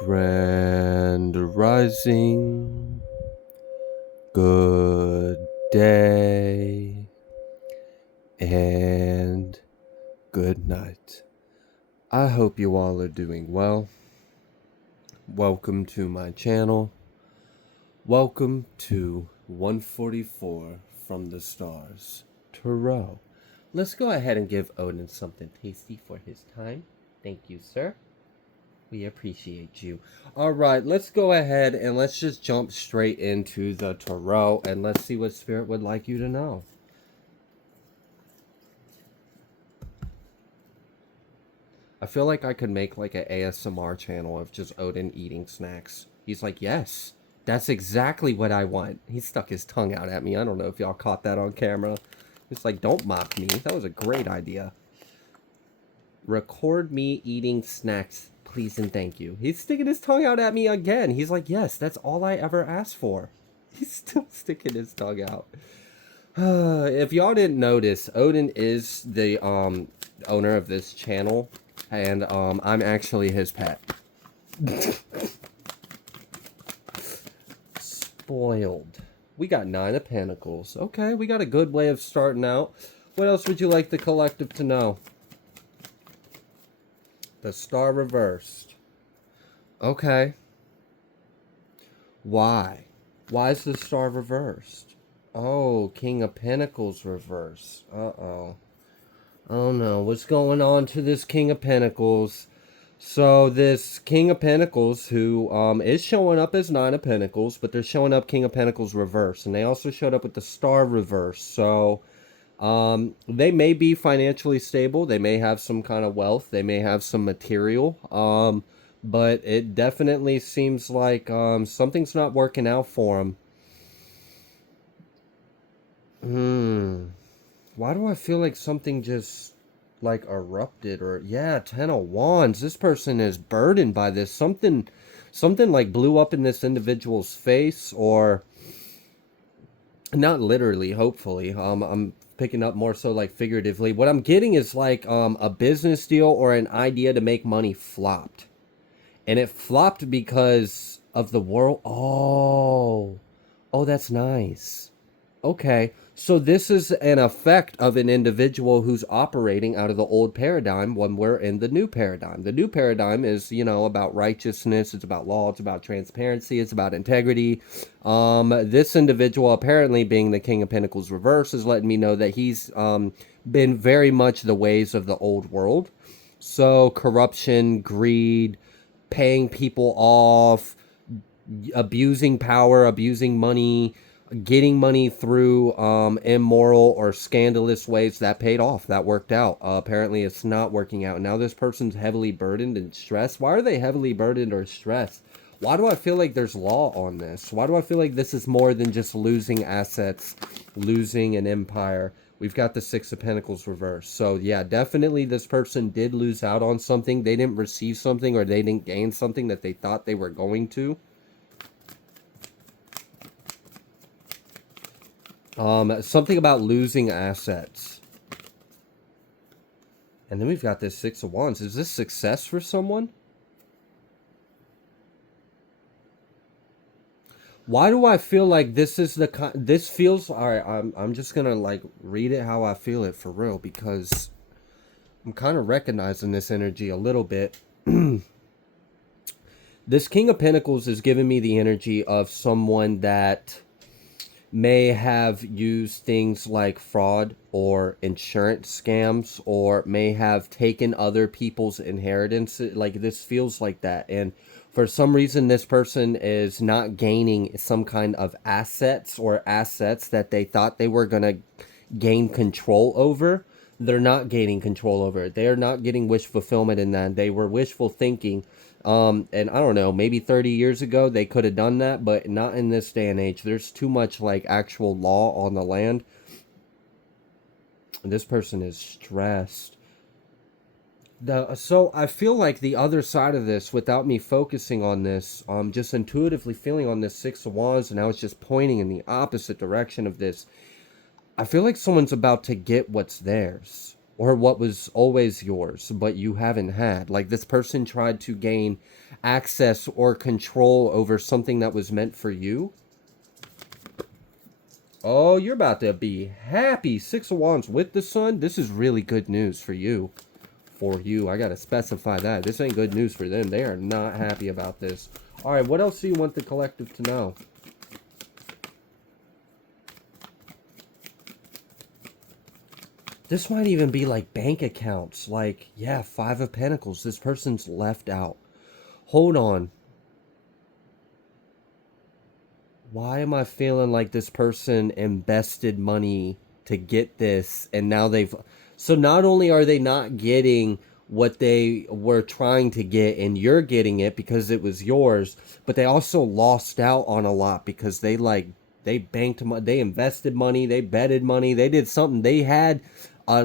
Grand Rising, good day, and good night. I hope you all are doing well. Welcome to my channel. Welcome to 144 from the Stars, Tarot. Let's go ahead and give Odin something tasty for his time. Thank you, sir. We appreciate you. All right, let's go ahead and let's just jump straight into the tarot and let's see what Spirit would like you to know. I feel like I could make like an ASMR channel of just Odin eating snacks. He's like, yes, that's exactly what I want. He stuck his tongue out at me. I don't know if y'all caught that on camera. It's like, don't mock me. That was a great idea. Record me eating snacks, please and thank you. He's sticking his tongue out at me again. He's like, yes, that's all I ever asked for. He's still sticking his tongue out. If y'all didn't notice, Odin is the owner of this channel, and I'm actually his pet. Spoiled. We got 9 of Pentacles. Okay, we got a good way of starting out. What else would you like the collective to know? The Star reversed. Okay. Why? Why is the Star reversed? Oh, King of Pentacles reversed. Uh-oh. Oh no, what's going on to this King of Pentacles? So this King of Pentacles, who is showing up as 9 of Pentacles, but they're showing up King of Pentacles reverse. And they also showed up with the Star reverse. So they may be financially stable. They may have some kind of wealth. They may have some material. But it definitely seems like something's not working out for them. Why do I feel like something just like erupted? Or yeah, 10 of Wands. This person is burdened by this. Something like blew up in this individual's face, or not literally, hopefully. I'm picking up more so like figuratively. What I'm getting is like a business deal or an idea to make money flopped. And it flopped because of the world. Oh, that's nice. Okay, so this is an effect of an individual who's operating out of the old paradigm when we're in the new paradigm. The new paradigm is, you know, about righteousness, it's about law, it's about transparency, it's about integrity. This individual, apparently being the King of Pentacles reverse, is letting me know that he's been very much the ways of the old world. So corruption, greed, paying people off, abusing power, abusing money, getting money through immoral or scandalous ways. That paid off. That worked out. Apparently it's not working out. Now this person's heavily burdened and stressed. Why are they heavily burdened or stressed? Why do I feel like there's law on this? Why do I feel like this is more than just losing assets, losing an empire? We've got the 6 of Pentacles reversed. So yeah, definitely this person did lose out on something. They didn't receive something, or they didn't gain something that they thought they were going to. Something about losing assets. And then we've got this 6 of Wands. Is this success for someone? Why do I feel like this is the this feels all right? I'm just gonna like read it how I feel it for real, because I'm kind of recognizing this energy a little bit. This King of Pentacles is giving me the energy of someone that may have used things like fraud or insurance scams, or may have taken other people's inheritance. Like this feels like that. And for some reason, this person is not gaining some kind of assets, or assets that they thought they were going to gain control over. They're not gaining control over it. They are not getting wish fulfillment in that. They were wishful thinking. And I don't know, maybe 30 years ago they could have done that, but not in this day and age. There's too much like actual law on the land. This person is stressed. So I feel like the other side of this, without me focusing on this, just intuitively feeling on this 6 of Wands, and I was just pointing in the opposite direction of this. I feel like someone's about to get what's theirs, or what was always yours but you haven't had. Like this person tried to gain access or control over something that was meant for you. Oh, you're about to be happy. Six of Wands with the Sun. This is really good news for you. For you. I got to specify that. This ain't good news for them. They are not happy about this. All right, what else do you want the collective to know? This might even be like bank accounts. Like, yeah, Five of Pentacles. This person's left out. Hold on. Why am I feeling like this person invested money to get this and now they've... So not only are they not getting what they were trying to get and you're getting it because it was yours, but they also lost out on a lot because they banked money, they invested money, they betted money, they did something. They had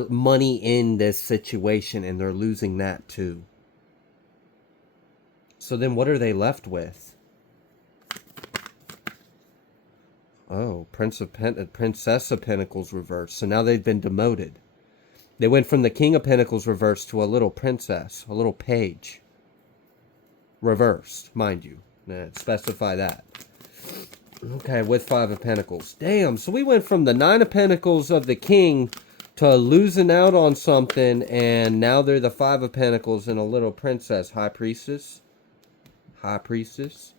money in this situation and they're losing that too. So then what are they left with? Oh, Princess of Pentacles reversed. So now they've been demoted. They went from the King of Pentacles reversed to a little princess, a little page. Reversed, mind you. Specify that. Okay, with Five of Pentacles. Damn, so we went from the Nine of Pentacles of the King to losing out on something, and now they're the Five of Pentacles and a little princess. High Priestess. High Priestess.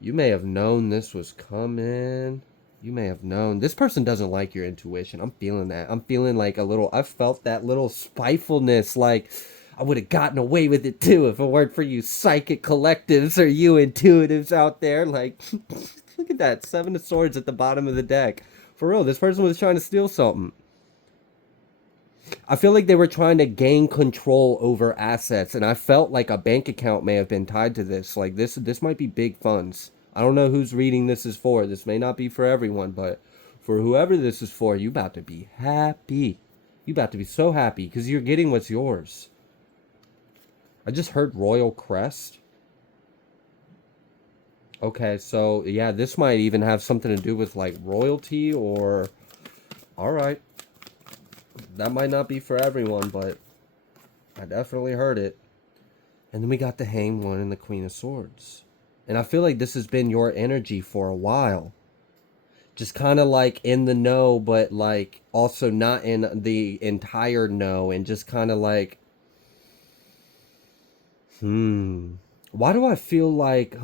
You may have known this was coming. You may have known. This person doesn't like your intuition. I'm feeling that. I'm feeling like a little... I felt that little spitefulness. Like, I would have gotten away with it too if it weren't for you psychic collectives or you intuitives out there. Like, look at that. Seven of Swords at the bottom of the deck. For real, this person was trying to steal something. I feel like they were trying to gain control over assets, and I felt like a bank account may have been tied to this. Like, this might be big funds. I don't know whose reading this is for. This may not be for everyone, but for whoever this is for, you about to be happy. You about to be so happy because you're getting what's yours. I just heard Royal Crest. Okay, so yeah, this might even have something to do with like royalty or... All right. That might not be for everyone, but I definitely heard it. And then we got the Hanged One and the Queen of Swords. And I feel like this has been your energy for a while. Just kind of like in the know, but like also not in the entire know. And just kind of like... Why do I feel like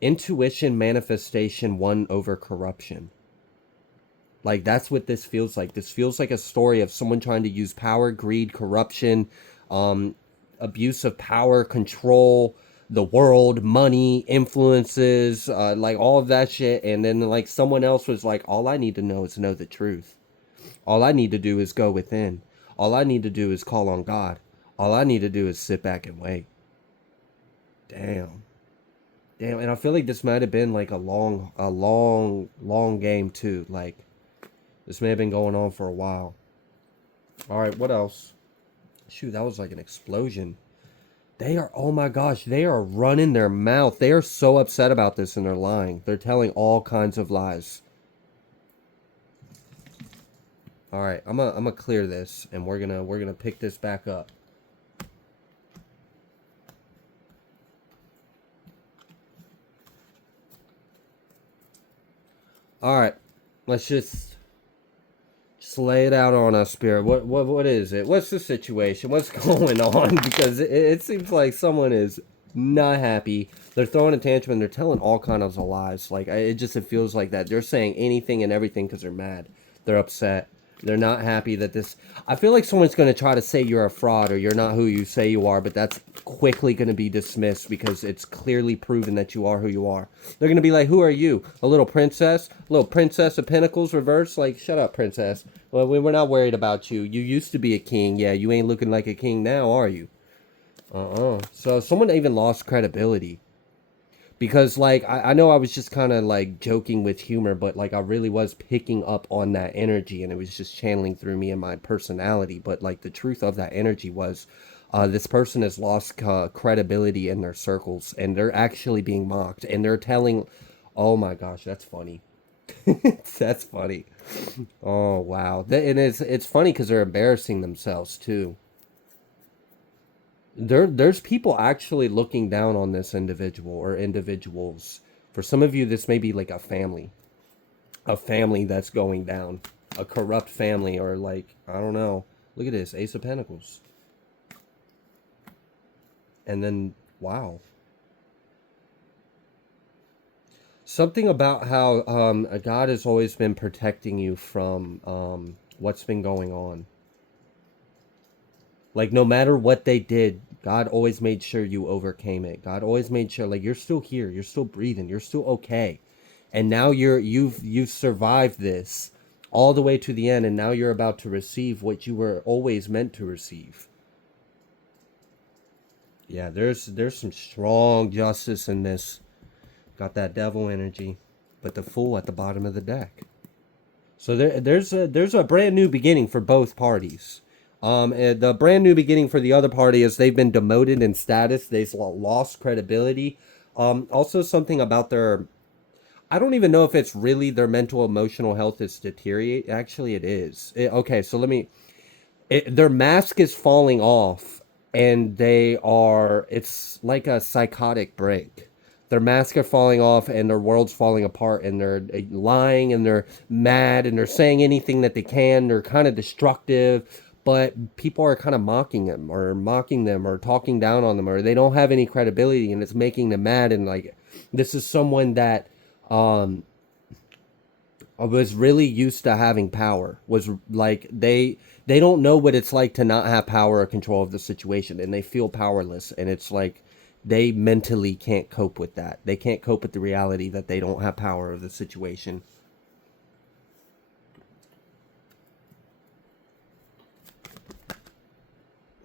intuition manifestation won over corruption? Like, that's what this feels like. This feels like a story of someone trying to use power, greed, corruption, abuse of power, control, the world, money, influences, like all of that shit. And then like someone else was like, all I need to know is know the truth. All I need to do is go within. All I need to do is call on God. All I need to do is sit back and wait. Damn. Damn. And I feel like this might have been like a long game too. Like, this may have been going on for a while. All right, what else? Shoot, that was like an explosion. They are, oh my gosh, they are running their mouth. They are so upset about this and they're lying. They're telling all kinds of lies. All right, I'm gonna clear this and we're gonna pick this back up. All right, let's just lay it out on us, Spirit. What is it? What's the situation? What's going on? Because it seems like someone is not happy. They're throwing a tantrum and they're telling all kinds of lies. Like, it feels like that. They're saying anything and everything because they're mad. They're upset. They're not happy that this... I feel like someone's going to try to say you're a fraud or you're not who you say you are, but that's quickly going to be dismissed because it's clearly proven that you are who you are. They're going to be like, who are you? A little princess? A little Princess of Pentacles reverse? Like, shut up, princess. Well, we're not worried about you. You used to be a king. Yeah, you ain't looking like a king now, are you? So someone even lost credibility. Because, like, I know I was just kind of, like, joking with humor, but, like, I really was picking up on that energy, and it was just channeling through me and my personality. But, like, the truth of that energy was this person has lost credibility in their circles, and they're actually being mocked. And they're telling... Oh, my gosh, that's funny. That's funny. Oh wow. And it's funny because they're embarrassing themselves too. There's people actually looking down on this individual or individuals. For some of you, this may be like a family that's going down, a corrupt family, or like I don't know. Look at this, Ace of Pentacles, and then wow, something about how God has always been protecting you from what's been going on. Like no matter what they did, God always made sure you overcame it. God always made sure like you're still here, you're still breathing, you're still okay. And now you've survived this all the way to the end, and now you're about to receive what you were always meant to receive. Yeah, there's some strong justice in this. Got that devil energy, but the fool at the bottom of the deck. So there's a brand new beginning for both parties. The brand new beginning for the other party is they've been demoted in status. They've lost credibility. Also something about their, I don't even know if it's really their mental emotional health is deteriorate. Actually, it is. Okay, so let me. Their mask is falling off, and they are. It's like a psychotic break. Their masks are falling off, and their world's falling apart, and they're lying, and they're mad, and they're saying anything that they can. They're kind of destructive, but people are kind of mocking them, or talking down on them, or they don't have any credibility, and it's making them mad. And like, this is someone that um was really used to having power, was like they don't know what it's like to not have power or control of the situation, and they feel powerless, and it's like they mentally can't cope with that. They can't cope with the reality that they don't have power of the situation.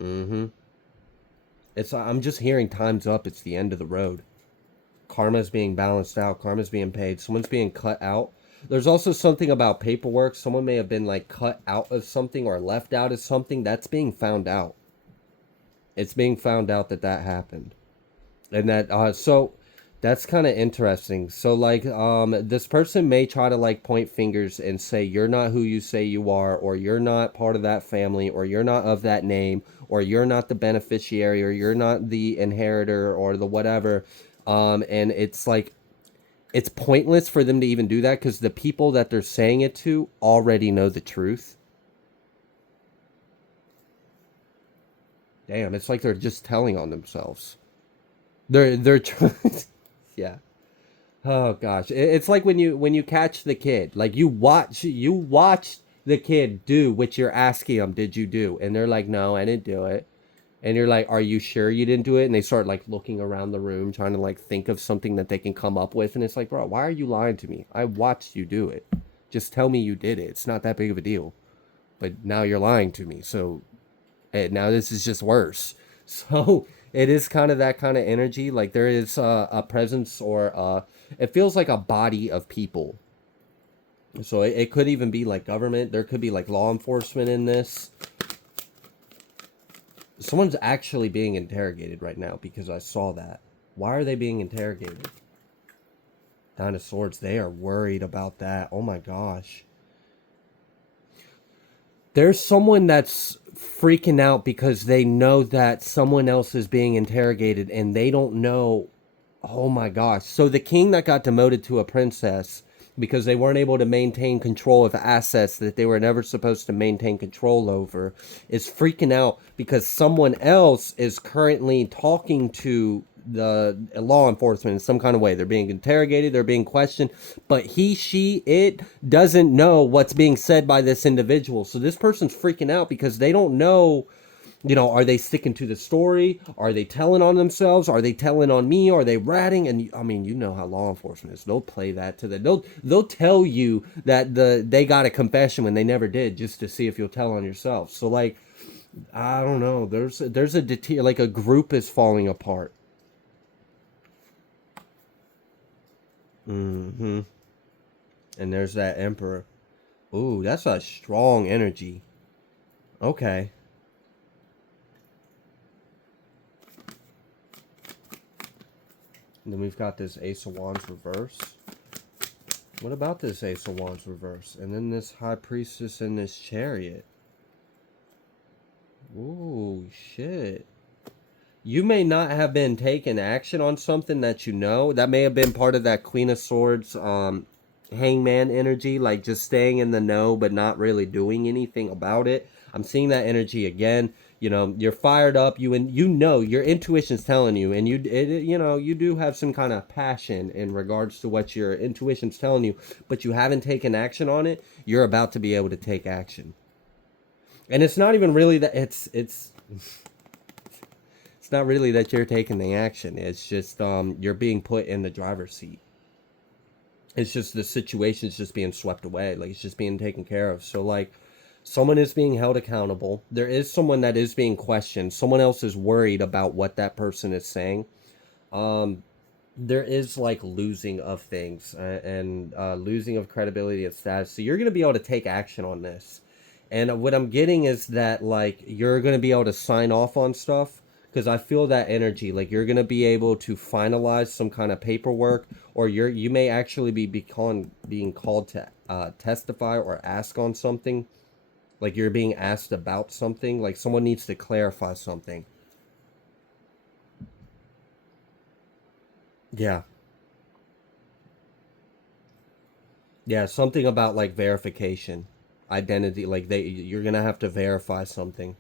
Mm-hmm. It's I'm just hearing time's up. It's the end of the road. Karma's being balanced out. Karma's being paid. Someone's being cut out. There's also something about paperwork. Someone may have been like cut out of something or left out of something. That's being found out. It's being found out that that happened. And that so that's kind of interesting. So like this person may try to like point fingers and say you're not who you say you are, or you're not part of that family, or you're not of that name, or you're not the beneficiary, or you're not the inheritor, or the whatever. And it's like it's pointless for them to even do that because the people that they're saying it to already know the truth. Damn, it's like they're just telling on themselves. They're trying. Yeah. Oh gosh, it's like when you catch the kid, like you watch the kid do what you're asking them, did you do? And they're like, no, I didn't do it. And you're like, are you sure you didn't do it? And they start like looking around the room, trying to like think of something that they can come up with. And it's like, bro, why are you lying to me? I watched you do it. Just tell me you did it. It's not that big of a deal. But now you're lying to me. So now this is just worse. So it is kind of that kind of energy. Like there is a presence or it feels like a body of people. So it could even be like government. There could be like law enforcement in this. Someone's actually being interrogated right now because I saw that. Why are they being interrogated? Nine of Swords, they are worried about that. Oh my gosh. There's someone that's freaking out because they know that someone else is being interrogated and they don't know. Oh my gosh. So the king that got demoted to a princess because they weren't able to maintain control of assets that they were never supposed to maintain control over is freaking out because someone else is currently talking to the law enforcement in some kind of way. They're being interrogated, they're being questioned, but it doesn't know what's being said by this individual. So this person's freaking out because they don't know, are they sticking to the story? Are they telling on themselves? Are they telling on me? Are they ratting? And I mean, you know how law enforcement is. They'll play that to the. They'll tell you that they got a confession when they never did, just to see if you'll tell on yourself. So like, I don't know. There's a detail, like a group is falling apart. Mm-hmm. And there's that emperor. Ooh, that's a strong energy. Okay. And then we've got this Ace of Wands reverse. What about this Ace of Wands reverse? And then this High Priestess and this Chariot. Ooh, shit. You may not have been taking action on something that you know. That may have been part of that Queen of Swords, Hangman energy, like just staying in the know but not really doing anything about it. I'm seeing that energy again. You know, you're fired up. You know your intuition's telling you, and you know you do have some kind of passion in regards to what your intuition's telling you, but you haven't taken action on it. You're about to be able to take action, and it's not even really that it's not really that you're taking the action. It's just you're being put in the driver's seat. It's just the situation's just being swept away. Like it's just being taken care of. So like someone is being held accountable. There is someone that is being questioned. Someone else is worried about what that person is saying. Um, there is like losing of things and losing of credibility and status. So you're going to be able to take action on this. And what I'm getting is that like you're going to be able to sign off on stuff because I feel that energy. Like you're going to be able to finalize some kind of paperwork, or you may actually being called to testify or ask on something. Like you're being asked about something. Like someone needs to clarify something. Yeah. Yeah, something about like verification, identity, like you're gonna have to verify something.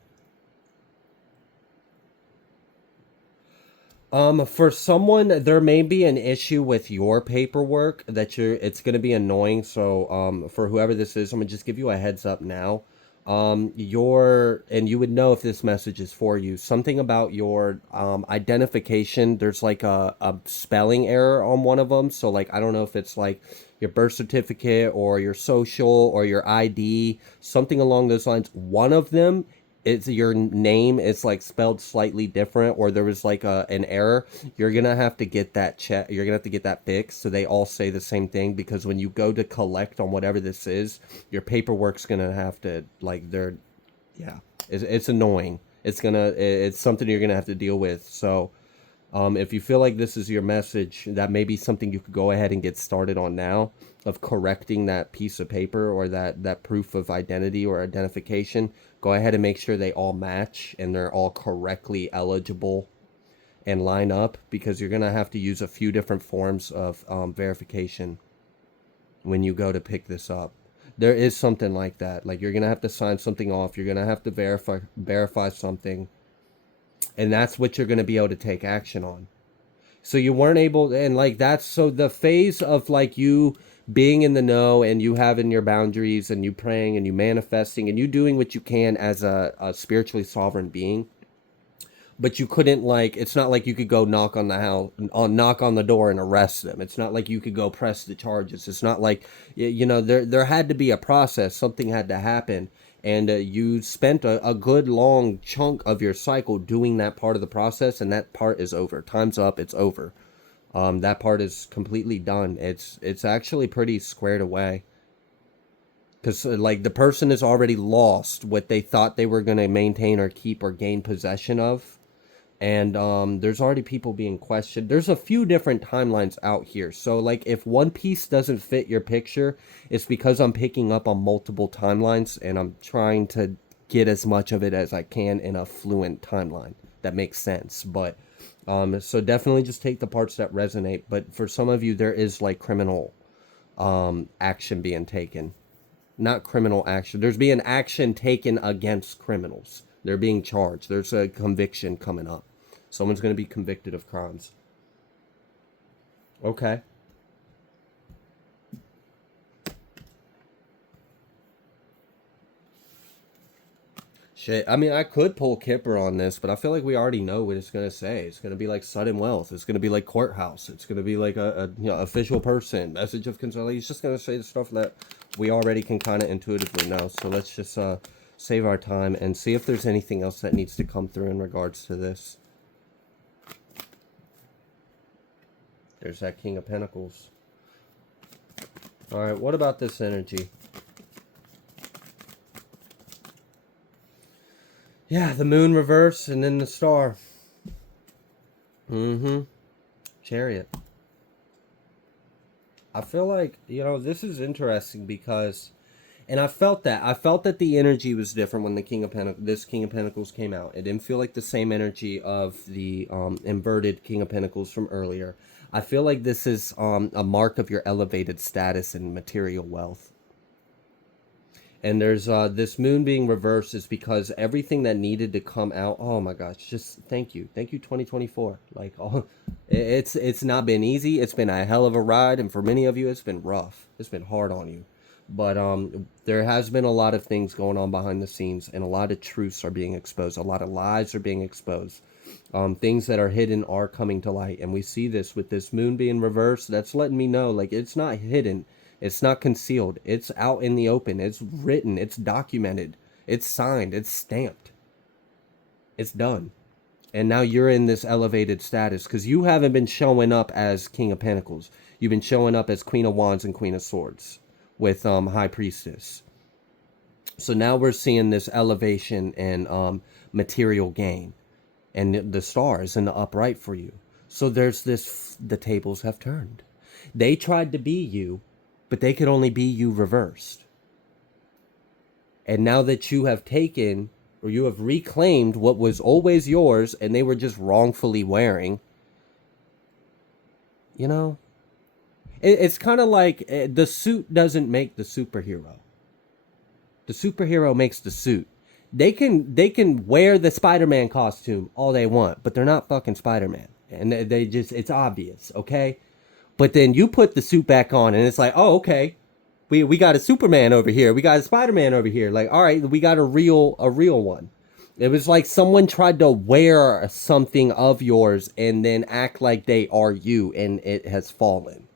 For someone, there may be an issue with your paperwork that it's gonna be annoying. So, for whoever this is, I'm gonna just give you a heads up now. And you would know if this message is for you. Something about your identification. There's like a spelling error on one of them. So, like, I don't know if it's like your birth certificate or your social or your ID, something along those lines. One of them, it's your name is like spelled slightly different, or there was like an error. You're gonna have to get that check. You're gonna have to get that fixed so they all say the same thing, because when you go to collect on whatever this is, your paperwork's gonna have to like they're yeah, it's annoying. It's something you're gonna have to deal with. So if you feel like this is your message, that may be something you could go ahead and get started on now, of correcting that piece of paper or that proof of identity or identification. Go ahead and make sure they all match and they're all correctly eligible and line up, because you're going to have to use a few different forms of verification when you go to pick this up. There is something like that. Like you're going to have to sign something off. You're going to have to verify something, and that's what you're going to be able to take action on. So you weren't able, and like that's so the phase of like you being in the know and you having your boundaries and you praying and you manifesting and you doing what you can as a spiritually sovereign being, but you couldn't, like, it's not like you could go knock on the house on knock on the door and arrest them. It's not like you could go press the charges. It's not like, you know, there had to be a process. Something had to happen, and you spent a good long chunk of your cycle doing that part of the process, and that part is over. Time's up. It's over. That part is completely done. It's actually pretty squared away, because like the person has already lost what they thought they were going to maintain or keep or gain possession of. And there's already people being questioned. There's a few different timelines out here. So like if one piece doesn't fit your picture, it's because I'm picking up on multiple timelines and I'm trying to get as much of it as I can in a fluent timeline that makes sense. But so definitely just take the parts that resonate. But for some of you, there is like criminal action being taken. Not criminal action. There's being action taken against criminals. They're being charged. There's a conviction coming up. Someone's going to be convicted of crimes. Okay. Shit. I mean, I could pull Kipper on this, but I feel like we already know what it's going to say. It's going to be like sudden wealth. It's going to be like courthouse. It's going to be like a official person. Message of concern. He's just going to say the stuff that we already can kind of intuitively know. So let's just save our time and see if there's anything else that needs to come through in regards to this. There's that King of Pentacles. All right, what about this energy? Yeah, the moon reverse and then the star. Mm-hmm. Chariot. I feel like, this is interesting because, and I felt that the energy was different when the King of Pentacles came out. It didn't feel like the same energy of the inverted King of Pentacles from earlier. I feel like this is a mark of your elevated status and material wealth. And there's this moon being reversed is because everything that needed to come out. Oh my gosh, just thank you 2024. Like, oh, it's not been easy. It's been a hell of a ride, and for many of you it's been rough. It's been hard on you. But there has been a lot of things going on behind the scenes, and a lot of truths are being exposed. A lot of lies are being exposed. Things that are hidden are coming to light, and we see this with this moon being reversed. That's letting me know, like, it's not hidden, it's not concealed, it's out in the open, it's written, it's documented, it's signed, it's stamped, it's done. And now you're in this elevated status because you haven't been showing up as King of Pentacles. You've been showing up as Queen of Wands and Queen of Swords with High Priestess. So now we're seeing this elevation and material gain, and the stars in the upright for you. So there's this, the tables have turned. They tried to be you, but they could only be you reversed. And now that you have taken, or you have reclaimed what was always yours and they were just wrongfully wearing, it's kind of like the suit doesn't make the superhero. The superhero makes the suit. They can wear the Spider-Man costume all they want, but they're not fucking Spider-Man. And they just, it's obvious, okay? But then you put the suit back on and it's like, oh, okay. We got a Superman over here. We got a Spider-Man over here. Like, all right, we got a real one. It was like someone tried to wear something of yours and then act like they are you, and it has fallen.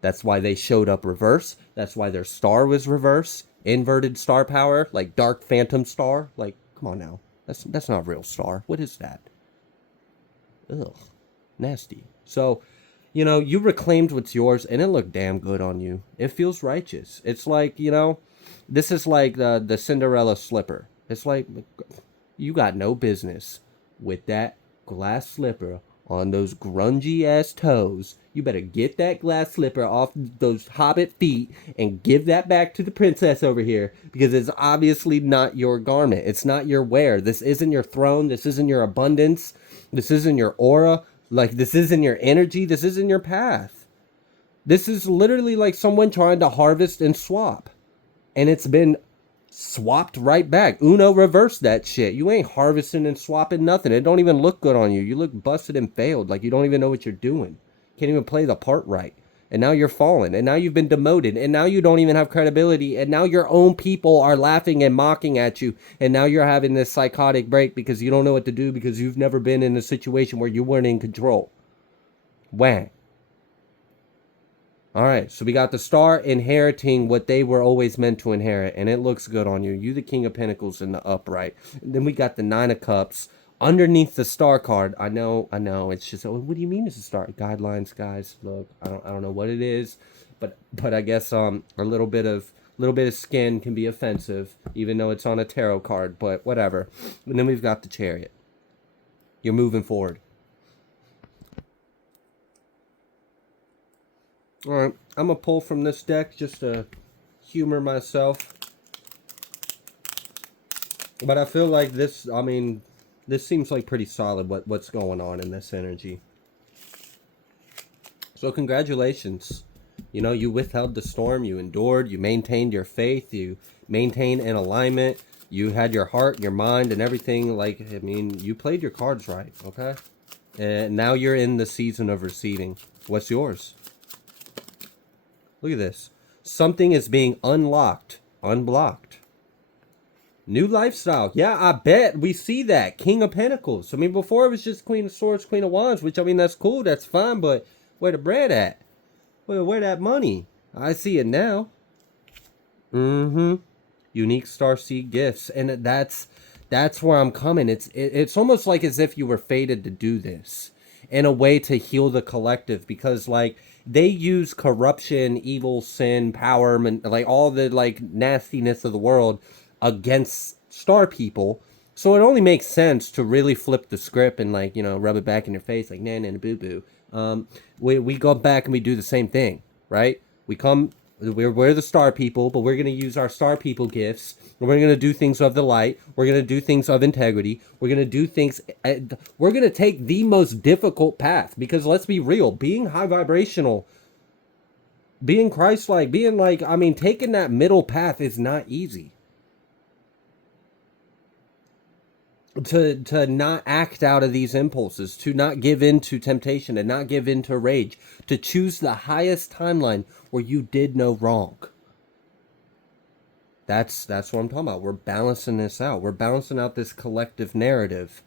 That's why they showed up reverse. That's why their star was reverse. Inverted star power, like dark phantom star. Like, come on now. That's not real star. What is that? Ugh. Nasty. So, you reclaimed what's yours and it looked damn good on you. It feels righteous. It's like, this is like the Cinderella slipper. It's like, you got no business with that glass slipper on those grungy ass toes. You better get that glass slipper off those hobbit feet and give that back to the princess over here, because it's obviously not your garment. It's not your wear. This isn't your throne. This isn't your abundance. This isn't your aura. Like, this isn't your energy. This isn't your path. This is literally like someone trying to harvest and swap, and it's been swapped right back. Uno reversed that shit. You ain't harvesting and swapping nothing. It don't even look good on you. You look busted and failed. Like, you don't even know what you're doing. Can't even play the part right. And now you're fallen. And now you've been demoted. And now you don't even have credibility. And now your own people are laughing and mocking at you. And now you're having this psychotic break because you don't know what to do, because you've never been in a situation where you weren't in control. Whang. All right, so we got the star inheriting what they were always meant to inherit, and it looks good on you. You, the King of Pentacles in the upright. And then we got the Nine of Cups underneath the star card. I know. It's just, what do you mean it's a star? Guidelines, guys. Look, I don't know what it is, but I guess a little bit of skin can be offensive, even though it's on a tarot card. But whatever. And then we've got the Chariot. You're moving forward. All right, I'm going to pull from this deck just to humor myself. But I feel like this seems like pretty solid what's going on in this energy. So congratulations. You withheld the storm, you endured, you maintained your faith, you maintained an alignment, you had your heart, your mind, and everything. Like, you played your cards right, okay? And now you're in the season of receiving. What's yours? Look at this. Something is being unlocked, unblocked. New lifestyle. Yeah, I bet we see that. King of Pentacles. Before it was just Queen of Swords, Queen of Wands, which, that's cool, that's fine, but where the bread at? Where that money? I see it now. Unique starseed gifts. And that's where I'm coming. It's almost like as if you were fated to do this in a way to heal the collective, because, like, they use corruption, evil, sin, power, like all the like nastiness of the world against star people. So it only makes sense to really flip the script and, like, rub it back in your face, like, nah, boo boo. We go back and we do the same thing. right? We're the star people, but we're going to use our star people gifts. And we're going to do things of the light. We're going to do things of integrity. We're going to do things. We're going to take the most difficult path because let's be real, being high vibrational, being Christ-like, being like, I mean, taking that middle path is not easy. To not act out of these impulses, to not give in to temptation, and not give in to rage, to choose the highest timeline where you did no wrong. That's what I'm talking about. We're balancing this out. We're balancing out this collective narrative,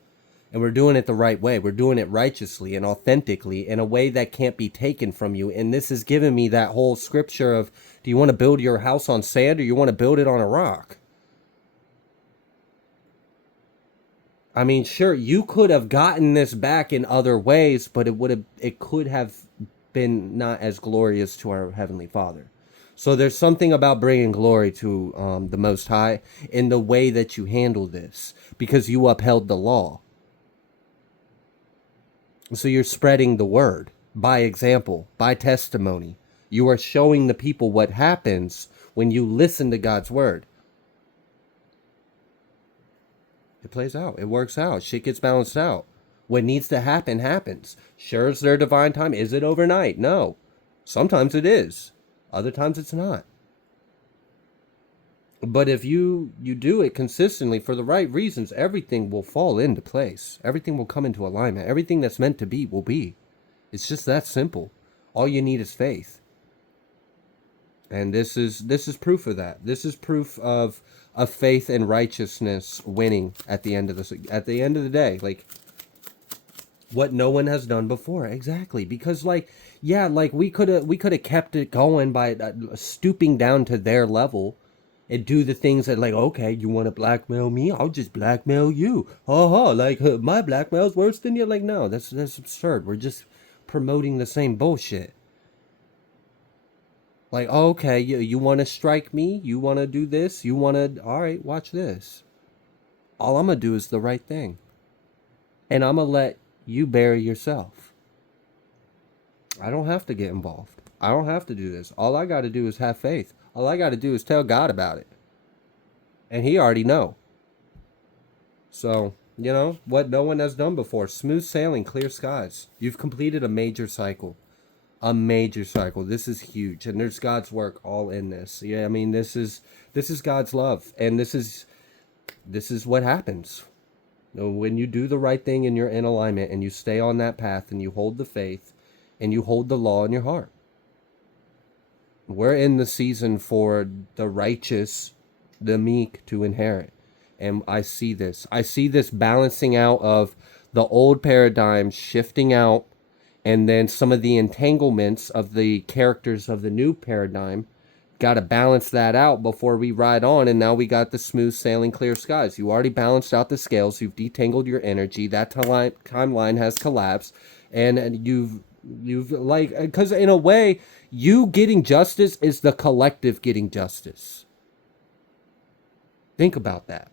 and we're doing it the right way. We're doing it righteously and authentically in a way that can't be taken from you. And this has given me that whole scripture of, do you want to build your house on sand or you want to build it on a rock? I mean, sure, you could have gotten this back in other ways, but it could have been not as glorious to our Heavenly Father. So there's something about bringing glory to the Most High in the way that you handle this, because you upheld the law. So you're spreading the word by example, by testimony. You are showing the people what happens when you listen to God's word. It plays out. It works out. Shit gets balanced out. What needs to happen happens. Sure, is there divine time? Is it overnight? No. Sometimes it is. Other times it's not. But if you do it consistently for the right reasons, everything will fall into place. Everything will come into alignment. Everything that's meant to be will be. It's just that simple. All you need is faith. And this is proof of that. This is proof of faith and righteousness winning at the end of the day. Like what no one has done before. Exactly. Because like, yeah, like we could have kept it going by stooping down to their level and do the things that like, okay, you want to blackmail me? I'll just blackmail you. Like my blackmail's worse than you. Like, no, that's absurd. We're just promoting the same bullshit. Like, okay, you want to strike me? You want to do this? You want to... All right, watch this. All I'm going to do is the right thing. And I'm going to let you bury yourself. I don't have to get involved. I don't have to do this. All I got to do is have faith. All I got to do is tell God about it. And he already know. So, you know, what no one has done before. Smooth sailing, clear skies. You've completed a major cycle. A major cycle. This is huge, and there's God's work all in this. Yeah, I mean, this is God's love, and this is what happens when you do the right thing and you're in alignment and you stay on that path and you hold the faith and you hold the law in your heart. We're in the season for the righteous, the meek to inherit, and I see this balancing out of the old paradigm shifting out, and then some of the entanglements of the characters of the new paradigm. Got to balance that out before we ride on, and now we got the smooth sailing, clear skies. You already balanced out the scales. You've detangled your energy. That timeline has collapsed, and you've like, because in a way, you getting justice is the collective getting justice. Think about that.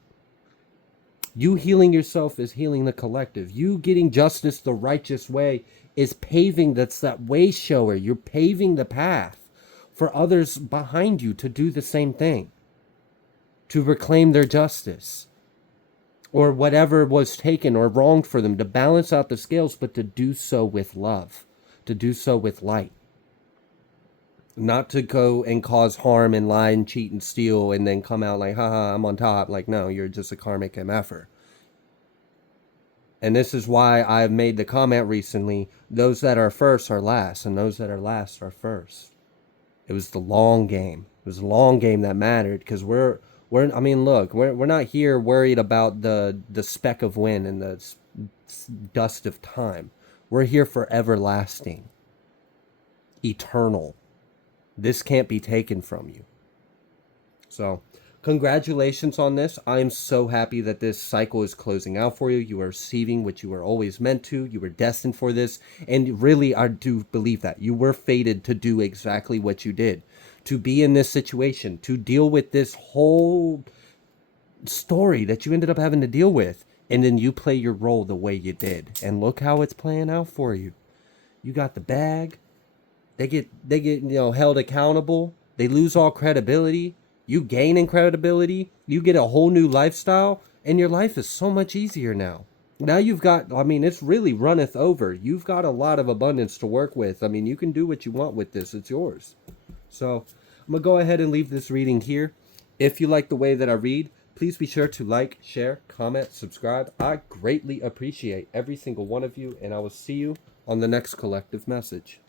You healing yourself is healing the collective. You getting justice the righteous way is paving, that's that way shower. You're paving the path for others behind you to do the same thing, to reclaim their justice or whatever was taken or wronged for them, to balance out the scales, but to do so with love, to do so with light. Not to go and cause harm and lie and cheat and steal and then come out like, haha, I'm on top. Like, no, you're just a karmic MFer. And this is why I've made the comment recently, those that are first are last, and those that are last are first. It was the long game. It was the long game that mattered, because we're I mean, look, we're not here worried about the speck of wind and the dust of time. We're here for everlasting, eternal. This can't be taken from you. So, congratulations on this. I am so happy that this cycle is closing out for you. You are receiving what you were always meant to. You were destined for this. And really, I do believe that. You were fated to do exactly what you did. To be in this situation. To deal with this whole story that you ended up having to deal with. And then you play your role the way you did. And look how it's playing out for you. You got the bag. They get held accountable. They lose all credibility. You gain in credibility. You get a whole new lifestyle, and your life is so much easier now. Now you've got, I mean, it's really runneth over. You've got a lot of abundance to work with. I mean, you can do what you want with this. It's yours. So I'm going to go ahead and leave this reading here. If you like the way that I read, please be sure to like, share, comment, subscribe. I greatly appreciate every single one of you, and I will see you on the next collective message.